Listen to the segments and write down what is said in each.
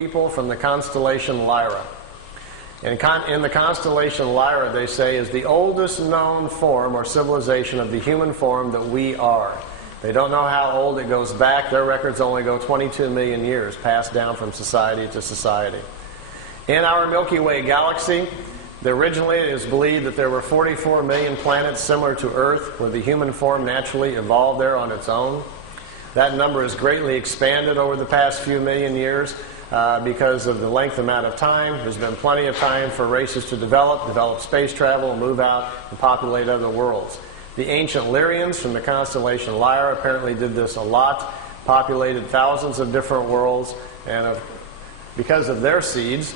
people from the constellation Lyra. In the constellation Lyra, they say, is the oldest known form or civilization of the human form that we are. They don't know how old it goes back. Their records only go 22 million years, passed down from society to society. In our Milky Way galaxy, originally it is believed that there were 44 million planets similar to Earth, where the human form naturally evolved there on its own. That number has greatly expanded over the past few million years because of the length amount of time. There's been plenty of time for races to develop space travel, move out, and populate other worlds. The ancient Lyrians from the constellation Lyra apparently did this a lot, populated thousands of different worlds, and because of their seeds,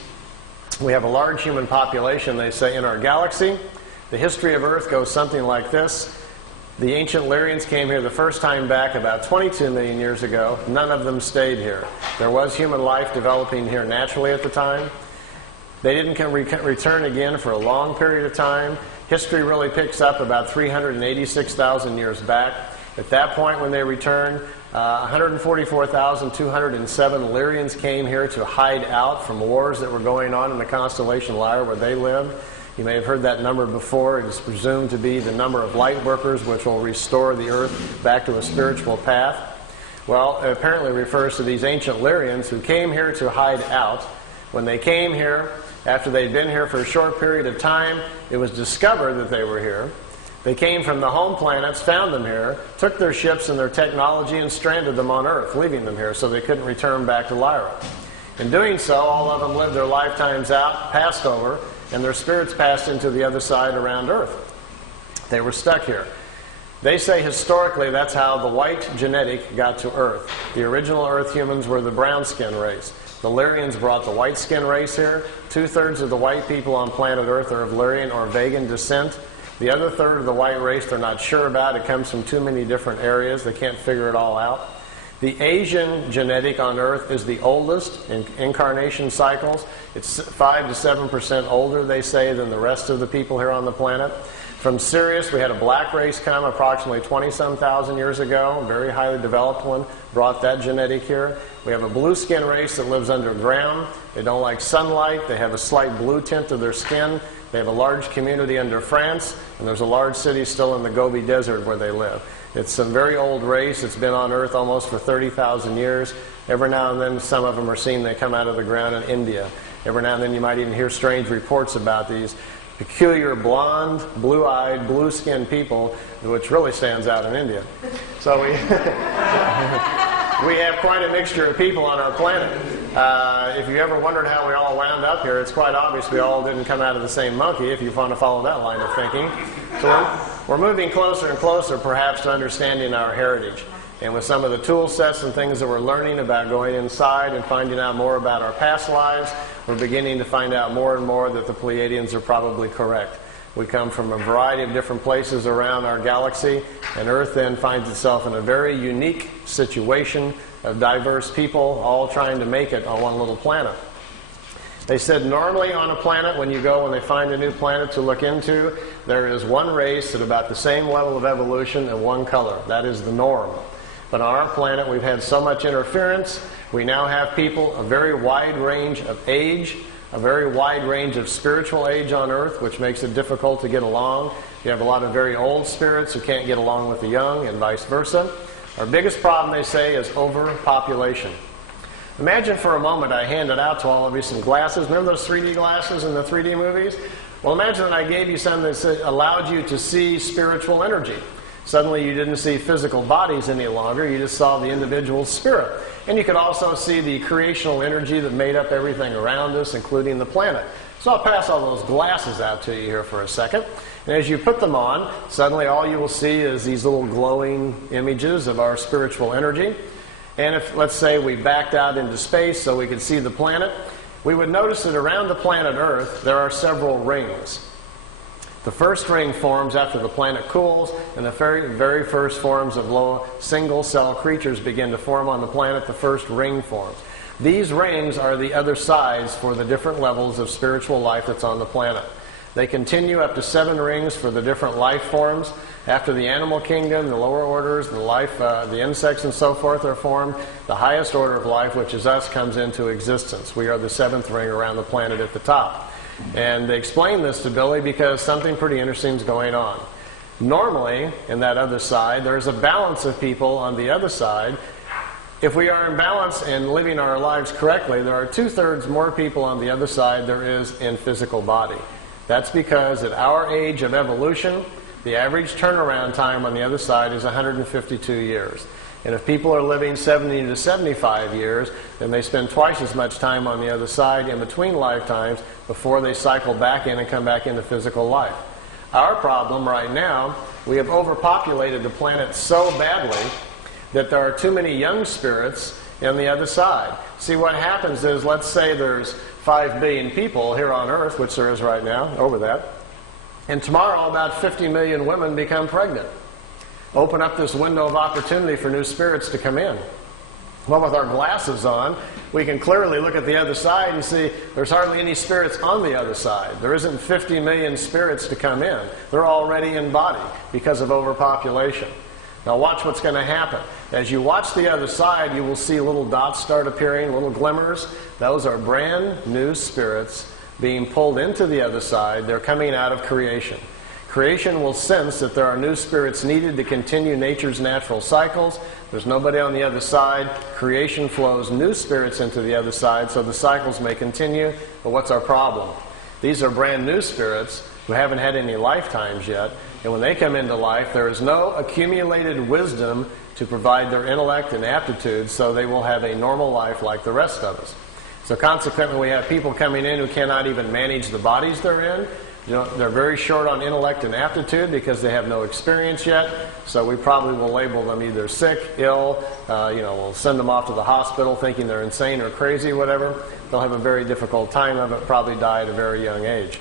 we have a large human population, they say, in our galaxy. The history of Earth goes something like this. The ancient Lyrians came here the first time back about 22 million years ago. None of them stayed here. There was human life developing here naturally at the time. They didn't return again for a long period of time. History really picks up about 386,000 years back. At that point when they returned, 144,207 Lyrians came here to hide out from wars that were going on in the constellation Lyra where they lived. You may have heard that number before. It is presumed to be the number of light workers which will restore the Earth back to a spiritual path. Well, it apparently refers to these ancient Lyrians who came here to hide out. When they came here, after they'd been here for a short period of time, it was discovered that they were here. They came from the home planets, found them here, took their ships and their technology and stranded them on Earth, leaving them here so they couldn't return back to Lyra. In doing so, all of them lived their lifetimes out, passed over, and their spirits passed into the other side around Earth. They were stuck here. They say historically that's how the white genetic got to Earth. The original Earth humans were the brown skin race. The Lyrians brought the white skin race here. 2/3 of the white people on planet Earth are of Lyrian or Vegan descent. The other third of the white race they're not sure about. It comes from too many different areas. They can't figure it all out. The Asian genetic on Earth is the oldest in incarnation cycles. It's 5 to 7% older, they say, than the rest of the people here on the planet. From Sirius, we had a black race come approximately 20-some thousand years ago, a very highly developed one, brought that genetic here. We have a blue skin race that lives underground. They don't like sunlight. They have a slight blue tint to their skin. They have a large community under France, and there's a large city still in the Gobi Desert where they live. It's a very old race. It's been on Earth almost for 30,000 years. Every now and then, some of them are seen. They come out of the ground in India. Every now and then, you might even hear strange reports about these peculiar blonde, blue-eyed, blue-skinned people, which really stands out in India. So we have quite a mixture of people on our planet. If you ever wondered how we all wound up here, it's quite obvious we all didn't come out of the same monkey, if you want to follow that line of thinking. So we're moving closer and closer, perhaps, to understanding our heritage. And with some of the tool sets and things that we're learning about going inside and finding out more about our past lives, we're beginning to find out more and more that the Pleiadians are probably correct. We come from a variety of different places around our galaxy, and Earth then finds itself in a very unique situation of diverse people all trying to make it on one little planet. They said normally on a planet, when they find a new planet to look into, there is one race at about the same level of evolution and one color. That is the norm. But on our planet, we've had so much interference. We now have people a very wide range of age, a very wide range of spiritual age on Earth, which makes it difficult to get along. You have a lot of very old spirits who can't get along with the young, and vice versa. Our biggest problem, they say, is overpopulation. Imagine for a moment I handed out to all of you some glasses. Remember those 3D glasses in the 3D movies? Well, imagine that I gave you some that allowed you to see spiritual energy. Suddenly you didn't see physical bodies any longer. You just saw the individual spirit. And you could also see the creational energy that made up everything around us, including the planet. So I'll pass all those glasses out to you here for a second. And as you put them on, suddenly all you will see is these little glowing images of our spiritual energy. And if, let's say, we backed out into space so we could see the planet, we would notice that around the planet Earth there are several rings. The first ring forms after the planet cools, and the very first forms of low single-cell creatures begin to form on the planet. The first ring forms. These rings are the other sides for the different levels of spiritual life that's on the planet. They continue up to 7 rings for the different life forms. After the animal kingdom, the lower orders, the insects and so forth are formed. The highest order of life, which is us, comes into existence. We are the 7th ring around the planet at the top. And they explain this to Billy because something pretty interesting is going on. Normally, in that other side, there's a balance of people on the other side. If we are in balance and living our lives correctly, there are 2/3 more people on the other side there is in physical body. That's because at our age of evolution, the average turnaround time on the other side is 152 years. And if people are living 70 to 75 years, then they spend twice as much time on the other side in between lifetimes before they cycle back in and come back into physical life. Our problem right now, we have overpopulated the planet so badly that there are too many young spirits on the other side. See, what happens is, let's say there's 5 billion people here on Earth, which there is right now, over that, and tomorrow about 50 million women become pregnant. Open up this window of opportunity for new spirits to come in. Well, with our glasses on, we can clearly look at the other side and see there's hardly any spirits on the other side. There isn't 50 million spirits to come in. They're already in body because of overpopulation. Now watch what's going to happen. As you watch the other side, you will see little dots start appearing, little glimmers. Those are brand new spirits being pulled into the other side. They're coming out of creation. Creation will sense that there are new spirits needed to continue nature's natural cycles. There's nobody on the other side. Creation flows new spirits into the other side so the cycles may continue. But what's our problem? These are brand new spirits who haven't had any lifetimes yet. And when they come into life, there is no accumulated wisdom to provide their intellect and aptitude, so they will have a normal life like the rest of us. So consequently, we have people coming in who cannot even manage the bodies they're in. They're very short on intellect and aptitude because they have no experience yet. So we probably will label them either sick, ill, we'll send them off to the hospital thinking they're insane or crazy, whatever. They'll have a very difficult time of it, probably die at a very young age.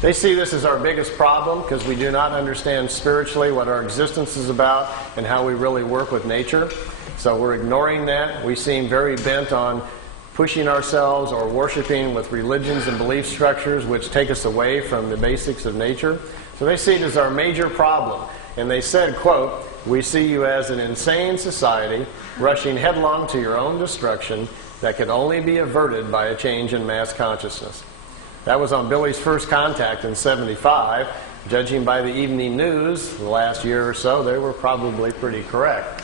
They see this as our biggest problem because we do not understand spiritually what our existence is about and how we really work with nature. So we're ignoring that. We seem very bent on pushing ourselves or worshiping with religions and belief structures which take us away from the basics of nature. So they see it as our major problem. And they said, quote, "We see you as an insane society rushing headlong to your own destruction that could only be averted by a change in mass consciousness." That was on Billy's first contact in '75. Judging by the evening news the last year or so, they were probably pretty correct.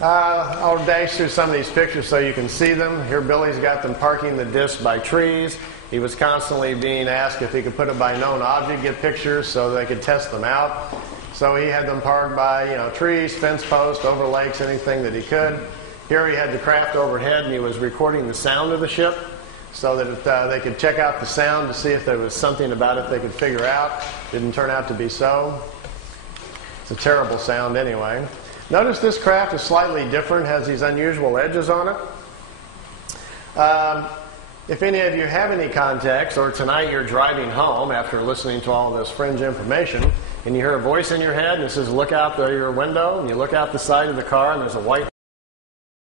I'll dash through some of these pictures so you can see them. Here Billy's got them parking the disc by trees. He was constantly being asked if he could put it by known object, get pictures so they could test them out. So he had them parked by trees, fence posts, over lakes, anything that he could. Here he had the craft overhead and he was recording the sound of the ship so that they could check out the sound to see if there was something about it they could figure out. Didn't turn out to be so. It's a terrible sound anyway. Notice this craft is slightly different, has these unusual edges on it. If any of you have any contacts, or tonight you're driving home after listening to all this fringe information, and you hear a voice in your head and it says, "Look out your window," and you look out the side of the car and there's a white